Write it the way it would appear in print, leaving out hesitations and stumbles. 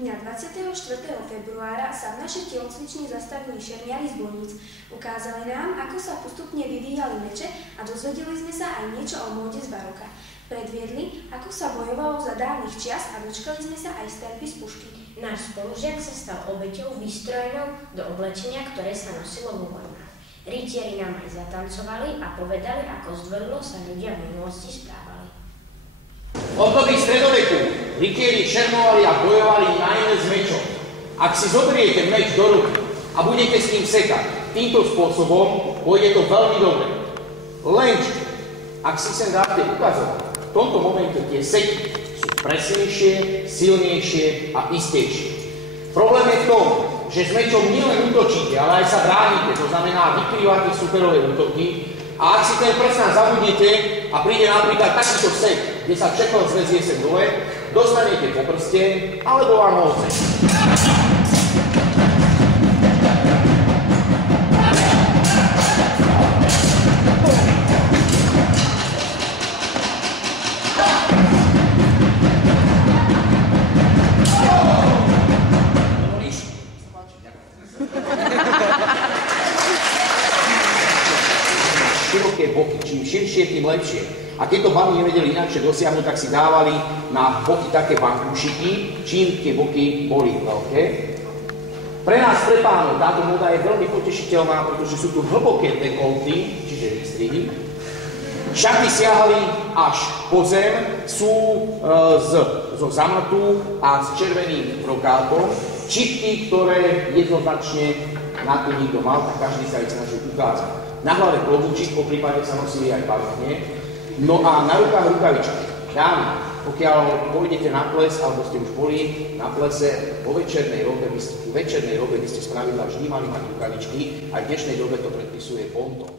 Dňa 24. februára sa v našej telocvični zastavili šermiari z Bojníc. Ukázali nám, ako sa postupne vyvíjali meče a dozvedeli sme sa aj niečo o móde z baroka. Predviedli, ako sa bojovalo za dávnych čias a dočkali sme sa aj strelby z pušky. Náš spolužiak sa stal obeťou vystrojenou do oblečenia, ktoré sa nosilo vo vojnách. Rytieri nám aj zatancovali a povedali, ako zdvorilo sa ľudia v minulosti správali. V období stredoveku rytieri šermovali a bojovali najmä s mečom. Ak si zoberiete meč do ruky a budete s ním sekať týmto spôsobom, pôjde to veľmi dobre. Lenže, ak si sem dáte ukazovať, v tomto momente tie seky sú presnejšie, silnejšie a istejšie. Problém je v tom, že s mečom nielen útočíte, ale aj sa bránite, to znamená vykrývate superové útoky. A ak si ten prstán zabudnete a príde napríklad takýto sek, kde sa čepel zväzie sem dole, dostanete po prste alebo vám ho odsek. Široké boky, čím širšie, tým lepšie. A keď to babi nevedeli inakšie dosiahnuť, tak si dávali na boky také bankúšiky, čím tie boky boli veľké. Pre nás, pre pánov, táto móda je veľmi potešiteľná, pretože sú tu hlboké dekolty, čiže výstrihy. Šaty siahali až po zem, sú zo zamatu a s červeným brokátom. Čipky, ktoré jednoznačne na to nikto mal, tak každý sa ich snažil ukázať. Na hlave klobúčik, po prípade sa nosili aj barvne. No a na rukách rukavičky. Dámy, pokiaľ pôjdete na ples, alebo ste už boli na plese, vo večernej robe by ste spravidla vždy mali mať rukavičky, aj v dnešnej dobe to predpisuje ponton.